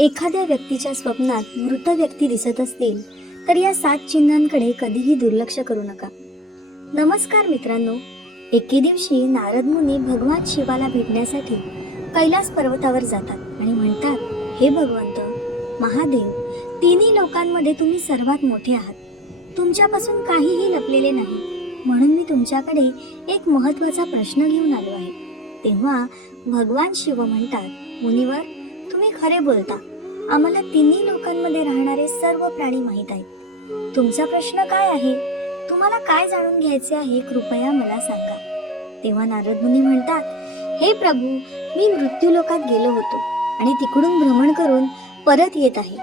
एखाद्या व्यक्तीच्या स्वप्नात मृत व्यक्ती दिसत असतील तर या सात चिन्हांकडे कधीही दुर्लक्ष करू नका. नमस्कार मित्रांनो एके दिवशी नारद मुनी भगवान शिवाला भेटण्यासाठी कैलास पर्वतावर जातात आणि म्हणतात हे भगवंत महादेव तिन्ही लोकांमध्ये तुम्ही सर्वात मोठे आहात. तुमच्यापासून काहीही लपलेले नाही. म्हणून मी तुमच्याकडे एक महत्त्वाचा प्रश्न घेऊन आलो आहे. तेव्हा भगवान शिव म्हणतात मुनिवर तुम्ही खरे बोलता. आम्हाला तिन्ही लोकांमध्ये राहणारे सर्व प्राणी माहीत आहेत. तुमचा प्रश्न काय आहे? तुम्हाला काय जाणून घ्यायचे आहे कृपया मला सांगा. तेव्हा नारद मुनी म्हणतात हे प्रभू मी मृत्यू लोकात गेलो होतो आणि तिकडून भ्रमण करून परत येत आहे.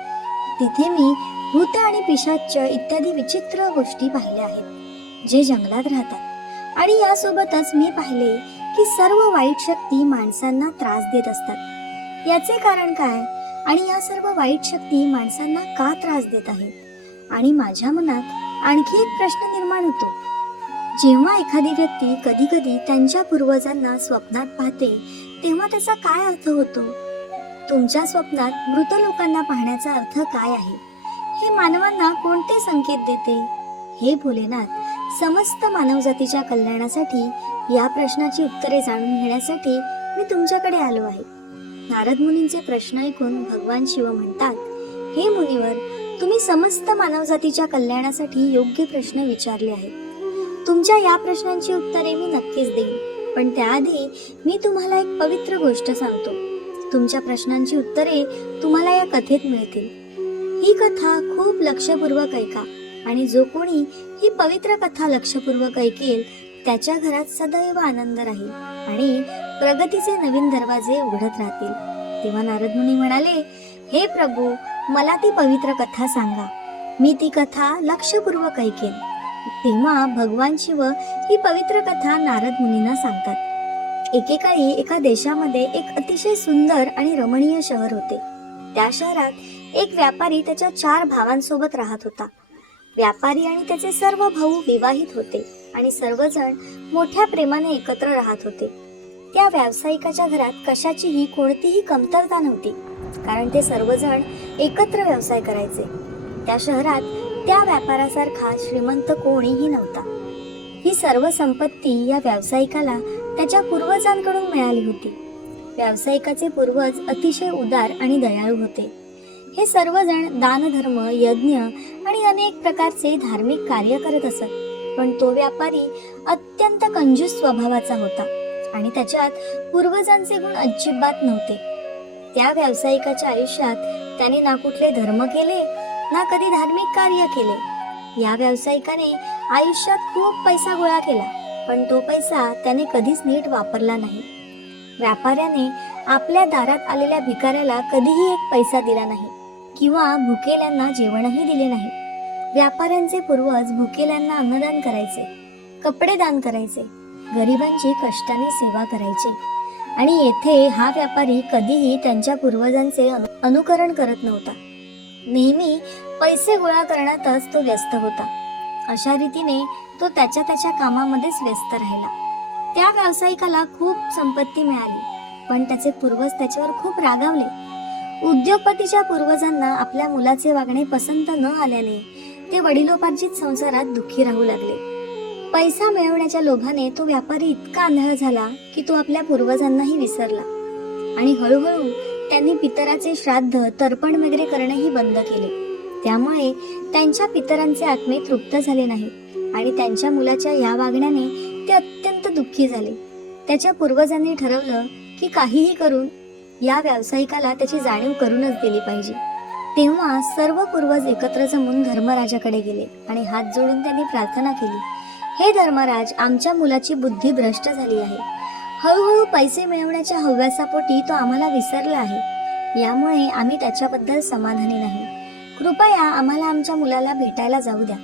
तिथे मी भूत आणि पिशाच इत्यादी विचित्र गोष्टी पाहिल्या आहेत जे जंगलात राहतात. आणि यासोबतच मी पाहिले की सर्व वाईट शक्ती माणसांना त्रास देत असतात. याचे कारण काय? आणि या सर्व वाईट शक्ती माणसांना का त्रास देत आहेत? आणि माझ्या मनात आणखी एक प्रश्न निर्माण होतो. जेव्हा एखादी व्यक्ती कधी कधी त्यांच्या पूर्वजांना स्वप्नात पाहते तेव्हा त्याचा काय अर्थ होतो? तुमच्या स्वप्नात मृत लोकांना पाहण्याचा अर्थ काय आहे? हे मानवांना कोणते संकेत देते? हे भोलेनाथ समस्त मानवजातीच्या कल्याणासाठी या प्रश्नाची उत्तरे जाणून घेण्यासाठी मी तुमच्याकडे आलो आहे. नारद मुनींचे प्रश्न ऐकून भगवान शिव म्हणतात हे मुनिवर तुम्ही समस्त मानवजातीच्या कल्याणासाठी योग्य प्रश्न विचारले आहेत. तुमच्या या प्रश्नांची उत्तरे मी नक्कीच देईन पण त्याआधी मी तुम्हाला एक पवित्र गोष्ट सांगतो. तुमच्या प्रश्नांची उत्तरे तुम्हाला या कथेत मिळतील. ही कथा खूप लक्षपूर्वक ऐका आणि जो कोणी ही पवित्र कथा लक्षपूर्वक ऐकेल त्याच्या घरात सदैव आनंद राहील आणि प्रगतीचे नवीन दरवाजे उघडत राहतील. तेव्हा नारद मुनी म्हणाले हे प्रभू मला ती पवित्र कथा सांगा. मी ती कथा लक्षपूर्वक ऐकेन. तेव्हा भगवान शिव ही पवित्र कथा नारद मुनींना सांगतात. एकेकाळी एका देशामध्ये एक अतिशय सुंदर आणि रमणीय शहर होते. त्या शहरात एक व्यापारी त्याच्या चार भावांसोबत राहत होता. व्यापारी आणि त्याचे सर्व भाऊ विवाहित होते आणि सर्वजण मोठ्या प्रेमाने एकत्र राहत होते. त्या व्यावसायिकाच्या घरात कशाचीही कोणतीही कमतरता नव्हती कारण ते सर्वजण एकत्र व्यवसाय करायचे. त्या शहरात त्या व्यापारासारखा श्रीमंत कोणीही नव्हता. ही सर्व संपत्ती या व्यावसायिकाला त्याच्या पूर्वजांकडून मिळाली होती. व्यावसायिकाचे पूर्वज अतिशय उदार आणि दयाळू होते. हे सर्वजण दानधर्म यज्ञ आणि अनेक प्रकारचे धार्मिक कार्य करत असत पण तो व्यापारी अत्यंत कंजूस स्वभावाचा होता. आणि त्याच्यात पूर्वजांचे गुण अजिबात नव्हते. त्या व्यावसायिकाच्या आयुष्यात त्याने ना कुठले धर्म केले ना कधी धार्मिक कार्य केले. या व्यावसायिकाने आयुष्यात खूप पैसा गोळा केला पण तो पैसा त्याने कधीच नीट वापरला नाही. व्यापाऱ्याने आपल्या दारात आलेल्या भिकाऱ्याला कधीही एक पैसा दिला नाही किंवा भुकेल्यांना जेवणही दिले नाही. व्यापाऱ्यांचे पूर्वज भुकेल्यांना अन्नदान करायचे कपडे दान करायचे गरिबांची कष्टाने सेवा करायचे. आणि येथे हा व्यापारी कधीही त्यांच्या पूर्वजांचे अनु- अनुकरण करत नव्हता. नेहमी पैसे गोळा करण्यातच तो व्यस्त होता. अशा रीतीने तो त्याच्या त्याच्या कामामध्येच व्यस्त राहिला. त्या व्यावसायिकाला खूप संपत्ती मिळाली पण त्याचे पूर्वज त्याच्यावर खूप रागावले. उद्योगपतीच्या पूर्वजांना आपल्या मुलाचे वागणे पसंत न आल्याने ते वडिलोपार्जित संसारात दुःखी राहू लागले. पैसा मिळवण्याच्या लोभाने तो व्यापारी इतका आंधळ झाला की तो आपल्या पूर्वजांनाही विसरला. आणि हळूहळू त्यांनी पितराचे श्राद्ध तर्पण वगैरे करणेही बंद केले. त्यामुळे त्यांच्या पितरांचे आत्मे तृप्त झाले नाहीत आणि त्यांच्या मुलाच्या या वागण्याने ते अत्यंत दुःखी झाले. त्याच्या पूर्वजांनी ठरवलं की काहीही करून या व्यावसायिकाला त्याची जाणीव करूनच दिली पाहिजे. तेव्हा सर्व पूर्वज एकत्र जमून धर्मराजाकडे गेले आणि हात जोडून त्यांनी प्रार्थना केली. हे धर्मराज आमच्या मुलाची बुद्धी भ्रष्ट झाली आहे. हळूहळू पैसे मिळवण्याच्या हव्यासापोटी तो आम्हाला विसरला आहे. यामुळे आम्ही त्याच्याबद्दल समाधानी नाही. कृपया आम्हाला आमच्या मुलाला भेटायला जाऊ द्या.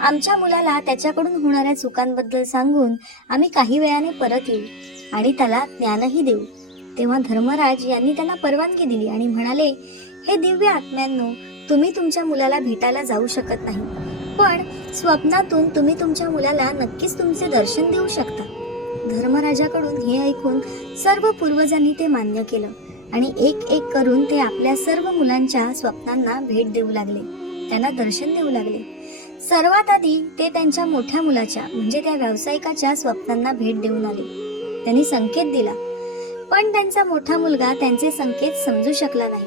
आमच्या मुलाला त्याच्याकडून होणाऱ्या चुकांबद्दल सांगून आम्ही काही वेळाने परत येऊ आणि त्याला ज्ञानही देऊ. तेव्हा धर्मराज यांनी त्यांना परवानगी दिली आणि म्हणाले हे दिव्य आत्म्यांनो तुम्ही तुमच्या मुलाला भेटायला जाऊ शकत नाही. पण स्वप्नातून तुम्ही तुमच्या मुलाला नक्कीच तुमचे दर्शन देऊ शकता. धर्मराजाकडून हे ऐकून सर्व पूर्वजांनी ते मान्य केलं आणि एक एक करून ते आपल्या सर्व मुलांच्या स्वप्नांना भेट देऊ लागले. त्यांना दर्शन देऊ लागले. सर्वात आधी ते त्यांच्या मोठ्या मुलाच्या म्हणजे त्या व्यावसायिकाच्या स्वप्नांना भेट देऊन आले. त्यांनी संकेत दिला. पण त्यांचा मोठा मुलगा त्यांचे संकेत समजू शकला नाही.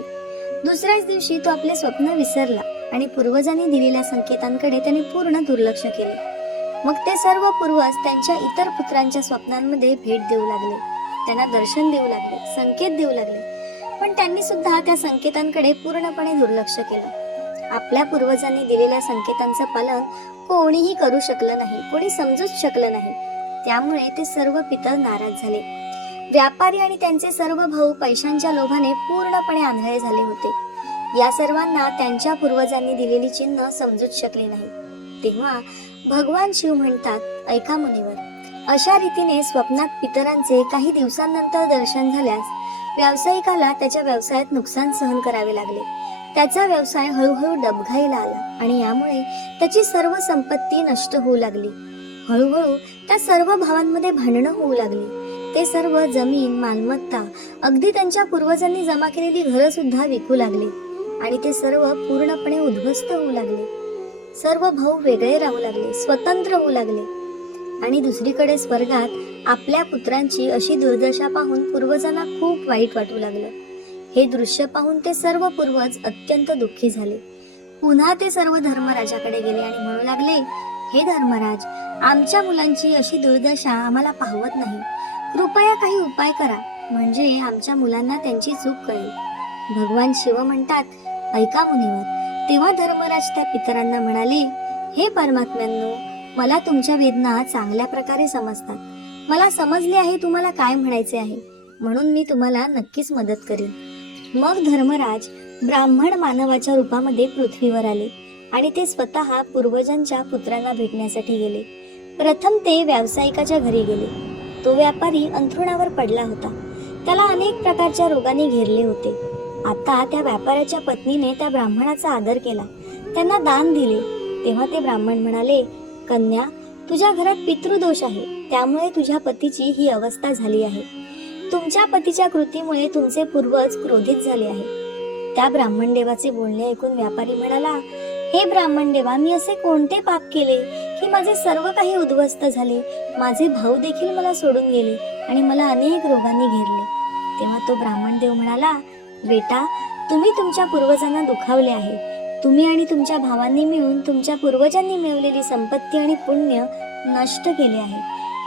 दुसऱ्याच दिवशी तो आपले स्वप्न विसरला. आणि पूर्वजांनी दिलेल्या संकेतांकडे त्याने पूर्ण दुर्लक्ष केले. मग ते सर्व पूर्वज त्यांच्या इतर पुत्रांच्या स्वप्नांमध्ये भेट देऊ लागले. त्यांना दर्शन देऊ लागले संकेत देऊ लागले. पण त्यांनी सुद्धा त्या संकेतांकडे पूर्णपणे दुर्लक्ष केलं. आपल्या पूर्वजांनी दिलेल्या संकेतांचं पालन कोणीही करू शकलं नाही कोणी समजूच शकलं नाही. त्यामुळे ते सर्व पितर नाराज झाले. व्यापारी आणि त्यांचे सर्व भाऊ पैशांच्या लोभाने पूर्णपणे आंधळे झाले होते. या सर्वांना त्यांच्या पूर्वजांनी दिलेली चिन्ह समजूच शकली नाही. तेव्हा भगवान शिव म्हणतात ऐका मुनीवर अशा रीतीने स्वप्नात पितरांचे काही दिवसांनंतर दर्शन झाल्यास व्यावसायिकाला त्याच्या व्यवसायात नुकसान सहन करावे लागले. त्याचा व्यवसाय हळूहळू डबघाईला आला आणि यामुळे त्याची सर्व संपत्ती नष्ट होऊ लागली. हळूहळू त्या सर्व भावांमध्ये भांडणं होऊ लागली. ते सर्व जमीन मालमत्ता अगदी त्यांच्या पूर्वजांनी जमा केलेली घरं सुद्धा विकू लागले. आणि ते सर्व पूर्णपणे उद्ध्वस्त होऊ लागले. सर्व भाऊ वेगळे राहू लागले स्वतंत्र होऊ लागले. आणि दुसरीकडे स्वर्गात आपल्या पुत्रांची अशी दुर्दशा पाहून पूर्वजांना खूप वाईट वाटू लागलं. हे दृश्य पाहून ते सर्व पूर्वज अत्यंत दुःखी झाले. पुन्हा ते सर्व धर्मराजाकडे गेले आणि म्हणू लागले हे धर्मराज आमच्या मुलांची अशी दुर्दशा आम्हाला पाहवत नाही. कृपया काही उपाय करा. म्हणजे आमच्या मुलांना त्यांची चूक कळेल. भगवान शिव म्हणतात ऐका मुनीवर तेव्हा धर्मराज त्या पितरांना म्हणाले हे परमात्म्यांनो मला तुमच्या वेदना चांगल्या प्रकारे समजतात. मला समजले आहे तुम्हाला काय म्हणायचे आहे म्हणून मी तुम्हाला नक्कीच मदत करेन. मग धर्मराज ब्राह्मण मानवाच्या रूपामध्ये पृथ्वीवर आले आणि ते स्वतः पूर्वजांच्या पुत्रांना भेटण्यासाठी गेले. प्रथम ते व्यावसायिकाच्या घरी गेले. तो व्यापारी अंथरुणावर पडला होता. त्याला अनेक प्रकारच्या रोगाने घेरले होते. आता त्या व्यापाऱ्याच्या पत्नीने त्या ब्राह्मणाचा आदर केला. त्यांना दान दिले. तेव्हा ते ब्राह्मण म्हणाले कन्या तुझ्या घरात पितृदोष आहे. त्यामुळे तुझ्या पतीची ही अवस्था झाली आहे. तुमच्या पतीच्या कृतीमुळे तुमचे पूर्वज क्रोधित झाले आहे. त्या ब्राह्मण देवाचे बोलणे ऐकून व्यापारी म्हणाला हे ब्राह्मण देवा मी असे कोणते पाप केले? की माझे सर्व काही उद्ध्वस्त झाले. माझे भाऊ देखील मला सोडून गेले आणि मला अनेक रोगांनी घेरले. तेव्हा तो ब्राह्मण देव म्हणाला बेटा तुम्ही तुमच्या पूर्वजांना दुखावले आहे. तुम्ही आणि तुमच्या भावांनी मिळून तुमच्या पूर्वजांनी मिळवलेली संपत्ती आणि पुण्य नष्ट केले आहे.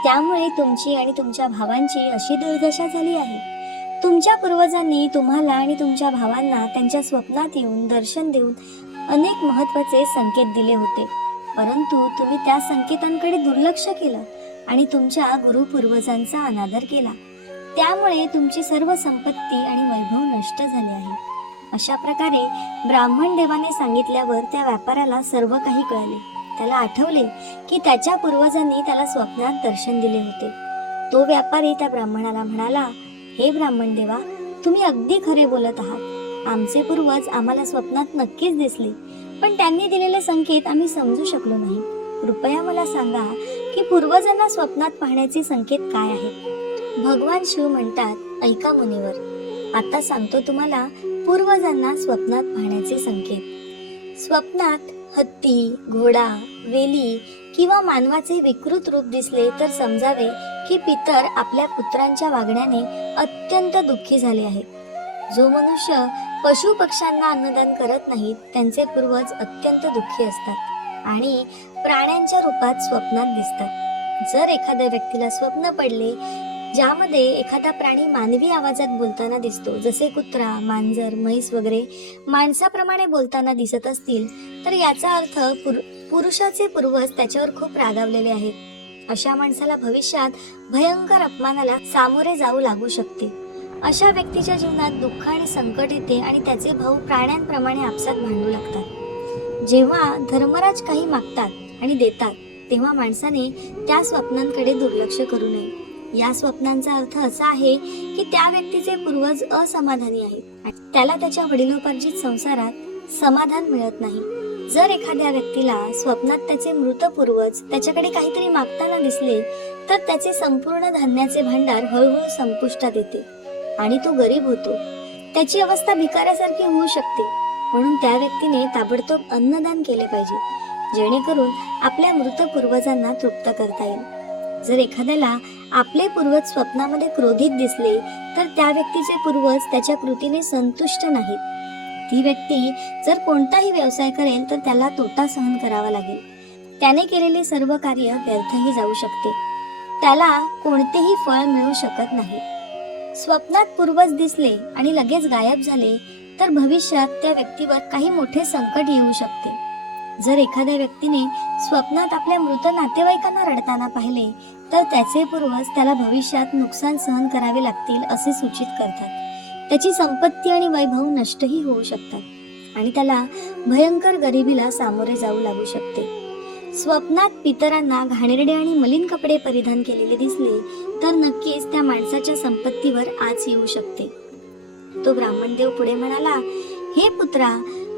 त्यामुळे तुमची आणि तुमच्या भावांची अशी दुर्दशा झाली आहे. तुमच्या पूर्वजांनी तुम्हाला आणि तुमच्या भावांना त्यांच्या स्वप्नात येऊन दर्शन देऊन अनेक महत्त्वाचे संकेत दिले होते. परंतु तुम्ही त्या संकेतांकडे दुर्लक्ष केलं आणि तुमच्या गुरुपूर्वजांचा अनादर केला. त्यामुळे तुमची सर्व संपत्ती आणि वैभव नष्ट झाले आहे. अशा प्रकारे ब्राह्मण देवाने सांगितल्यावर त्या व्यापाऱ्याला सर्व काही कळले. त्याला आठवले की त्याच्या पूर्वजांनी त्याला स्वप्नात दर्शन दिले होते. तो व्यापारी त्या ब्राह्मणाला म्हणाला हे ब्राह्मण देवा तुम्ही अगदी खरे बोलत आहात. आमचे पूर्वज आम्हाला स्वप्नात नक्कीच दिसले पण त्यांनी दिलेले संकेत आम्ही समजू शकलो नाही. कृपया मला सांगा की पूर्वजांना स्वप्नात पाहण्याचे संकेत काय आहेत? भगवान शिव म्हणतात ऐका मुनीवर आता सांगतो तुम्हाला पूर्वजांना स्वप्नात पाहण्याचे संकेत. स्वप्नात हत्ती घोडा वेली किंवा मानवाचे विकृत रूप दिसले तर समजावे की पितर आपल्या पुत्रांच्या वागण्याने अत्यंत दुःखी झाले आहेत. जो मनुष्य पशु पक्ष्यांना अन्नदान करत नाहीत त्यांचे पूर्वज अत्यंत दुःखी असतात आणि प्राण्यांच्या रूपात स्वप्नात दिसतात. जर एखाद्या व्यक्तीला स्वप्न पडले ज्यामध्ये एखादा प्राणी मानवी आवाजात बोलताना दिसतो जसे कुत्रा मांजर म्हैस वगैरे माणसाप्रमाणे बोलताना दिसत असतील तर याचा अर्थ पुर- पुरुषाचे पूर्वज त्याच्यावर खूप रागावलेले आहेत. अशा माणसाला भविष्यात भयंकर अपमानाला सामोरे जाऊ लागू शकते. अशा व्यक्तीच्या जीवनात दुःख आणि संकट येते आणि त्याचे भाऊ प्राण्यांप्रमाणे आपसात भांडू लागतात. जेव्हा धर्मराज काही मागतात आणि देतात तेव्हा माणसाने त्या स्वप्नांकडे दुर्लक्ष करू नये. या स्वप्नांचा अर्थ असा आहे की त्या व्यक्तीचे पूर्वज असमाधानी आहेत. आणि त्याला त्याच्या वडिलोपार्जित संसारात समाधान मिळत नाही. जर एखाद्या व्यक्तीला स्वप्नात त्याचे मृत पूर्वज त्याच्याकडे काहीतरी मागताना दिसले तर त्याचे संपूर्ण धान्याचे भांडार हळूहळू संपुष्टात येते आणि तो गरीब होतो. त्याची अवस्था भिकाऱ्यासारखी होऊ शकते. म्हणून त्या व्यक्तीने ताबडतोब अन्नदान केले पाहिजे जेणेकरून आपल्या मृत पूर्वजांना तृप्त करता येईल. जर एखाद्याला आपले पूर्वज स्वप्नामध्ये क्रोधित दिसले तर त्या व्यक्तीचे पूर्वज त्याच्या कृतीने संतुष्ट नाहीत. ती व्यक्ती जर कोणताही व्यवसाय करेल तर त्याला तोटा सहन करावा लागेल. त्याने केलेले सर्व कार्य व्यर्थही जाऊ शकते. त्याला कोणतेही फळ मिळू शकत नाही. स्वप्नात पूर्वज दिसले आणि लगेच गायब झाले तर भविष्यात त्या व्यक्तीवर काही मोठे संकट येऊ शकते. जर एखाद्या व्यक्तीने स्वप्नात आपल्या मृत नातेवाईकांना रडताना पाहिले तर त्याचे पूर्वज त्याला भविष्यात नुकसान सहन करावे लागतील असे सूचित करतात. त्याची संपत्ती आणि वैभव नष्टही होऊ शकतात आणि त्याला भयंकर गरिबीला सामोरे जाऊ लागू शकते. स्वप्नात पितरांना घाणेरडे आणि मलिन कपडे परिधान केलेले दिसले तर नक्कीच त्या माणसाच्या संपत्तीवर आज येऊ शकते. तो ब्राह्मणदेव पुढे म्हणाला हे पुत्रा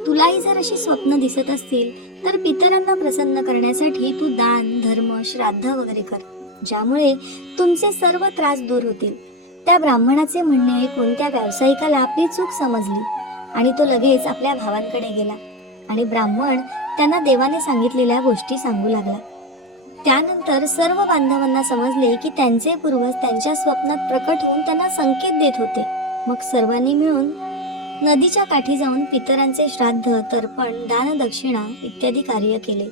तुलाही जर अशी स्वप्न दिसत असतील तर पितरांना प्रसन्न करण्यासाठी तू दान धर्म श्राद्ध वगैरे कर. ज्यामुळे तुमचे सर्व त्रास दूर होतील. त्या ब्राह्मणाचे म्हणणे ऐकून त्या व्यावसायिकाला आपली चूक समजली? आणि तो लगेच आपल्या भावांकडे गेला आणि ब्राह्मण त्यांना देवाने सांगितलेल्या गोष्टी सांगू लागला. त्यानंतर सर्व बांधवांना समजले की त्यांचे पूर्वज त्यांच्या स्वप्नात प्रकट होऊन त्यांना संकेत देत होते. मग सर्वांनी मिळून नदीच्या काठी जाऊन पितरांचे श्राद्ध तर्पण दानदक्षिणा इत्यादी कार्य केले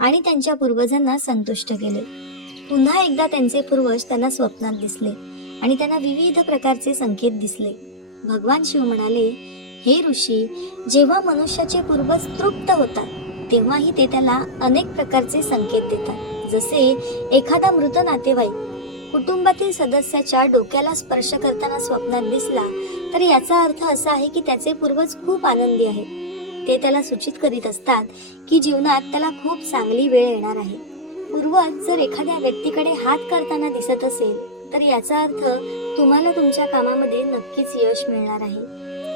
आणि त्यांच्या पूर्वजांना संतुष्ट केले. पुन्हा एकदा त्यांचे पूर्वज त्यांना स्वप्नात दिसले आणि त्यांना विविध प्रकारचे संकेत दिसले. भगवान शिव म्हणाले हे ऋषी जेव्हा मनुष्याचे पूर्वज तृप्त होतात तेव्हाही ते त्याला अनेक प्रकारचे संकेत देतात. जसे एखादा मृत नातेवाईक कुटुंबातील सदस्याच्या डोक्याला स्पर्श करताना स्वप्नात दिसला तर याचा अर्थ असा आहे की त्याचे पूर्वज खूप आनंदी आहेत. ते त्याला सूचित करीत असतात की जीवनात त्याला खूप चांगली वेळ येणार आहे. पूर्वज जर एखाद्या व्यक्तीकडे हात करताना दिसत असेल तर याचा अर्थ तुम्हाला तुमच्या कामामध्ये नक्कीच यश मिळणार आहे.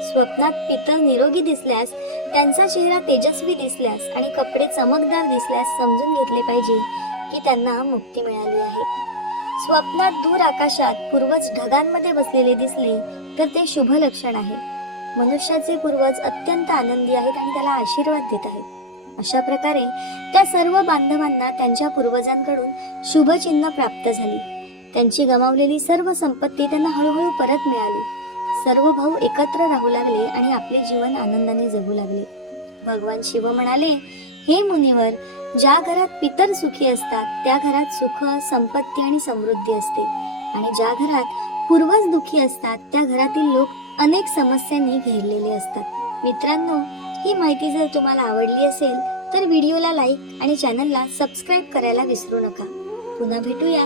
स्वप्नात पितळ निरोगी दिसल्यास त्यांचा चेहरा तेजस्वी दिसल्यास आणि कपडे चमकदार दिसल्यास समजून घेतले पाहिजे की त्यांना मुक्ती मिळाली आहे. स्वप्नात दूर आकाशात पूर्वज ढगांमध्ये बसलेले दिसले तर ते शुभ लक्षण आहे. मनुष्याचे पूर्वज अत्यंत आनंदी आहेत आणि त्याला आशीर्वाद देत आहेत. अशा प्रकारे त्या सर्व बांधवांना त्यांच्या पूर्वजांकडून शुभचिन्ह प्राप्त झाली. त्यांची गमावलेली सर्व संपत्ती त्यांना हळूहळू परत मिळाली. सर्व भाऊ एकत्र राहू लागले आणि आपले जीवन आनंदाने जगू लागले. भगवान शिव म्हणाले हे मुनिवर ज्या घरात पितर सुखी असतात त्या घरात सुख संपत्ती आणि समृद्धी असते. आणि ज्या घरात पूर्वज दुखी असतात त्या घरातील लोक अनेक समस्यांनी घेरलेले असतात. मित्रांनो ही माहिती जर तुम्हाला आवडली असेल तर व्हिडिओला लाईक आणि चॅनलला सबस्क्राईब करायला विसरू नका. पुन्हा भेटूया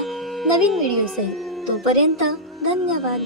नवीन व्हिडिओसह तोपर्यंत धन्यवाद.